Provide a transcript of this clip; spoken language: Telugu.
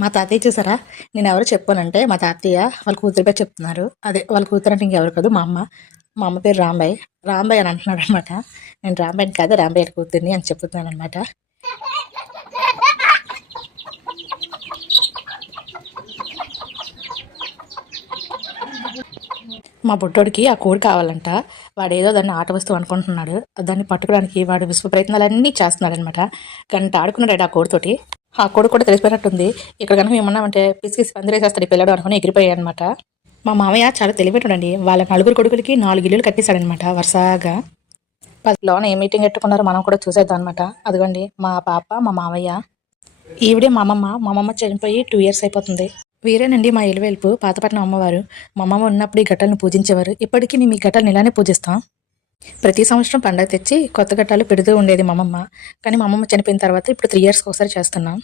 మా తాతయ్య చూసారా, నేను ఎవరు చెప్పానంటే మా తాతయ్య వాళ్ళ కూతురు పేరు చెప్తున్నారు. అదే వాళ్ళ కూతురు అంటే ఇంకెవరు కాదు, మా అమ్మ. మా అమ్మ పేరు రాంబాయ్. రాంబాయ్ అని అంటున్నాడు అనమాట. నేను రాంబాయ్ని కాదు, రాంబాయ్ కూతుర్ని అని చెప్తున్నాను అనమాట. మా బుడ్డోడికి ఆ కోడి కావాలంట. వాడేదో దాన్ని ఆట వస్తువు అనుకుంటున్నాడు. దాన్ని పట్టుకోవడానికి వాడు విశ్వ ప్రయత్నాలన్నీ చేస్తున్నాడు అనమాట. గంట ఆడుకున్నాడు ఆ కోడితోటి. ఆ కోడి కూడా తెలిసిపోయినట్టుంది. ఇక్కడ కనుక ఏమన్నామంటే పిసికి పందిరేసేస్తాడు ఈ పిల్లడు అనుకుని ఎగిరిపోయాయి అనమాట. మా మామయ్య చాలా తెలివిటండి. వాళ్ళ నలుగురు కొడుకులకి 4 ఇల్లులు కట్టేశాడనమాట వరుసగా. లోన ఏ మీటింగ్ పెట్టుకున్నారో మనం కూడా చూసేద్దాం అనమాట. అదిగోండి మా పాప, మా మామయ్య. ఈవిడే మా అమ్మమ్మ. మా అమ్మమ్మ చనిపోయి 2 years అయిపోతుంది. వీరేనండి మా ఇలవేల్పు పాతపట్నం అమ్మవారు. మా అమ్మమ్మ ఉన్నప్పుడు ఈ ఘట్టాలను పూజించేవారు. ఇప్పటికీ మేము ఈ ఘట్టాలను ఇలానే పూజిస్తాం. ప్రతి సంవత్సరం పండగ తెచ్చి కొత్త ఘట్టాలు పెడుతూ ఉండేది మా అమ్మమ్మ. కానీ మా అమ్మమ్మ చనిపోయిన తర్వాత ఇప్పుడు 3 yearsకి ఒకసారి చేస్తున్నాం.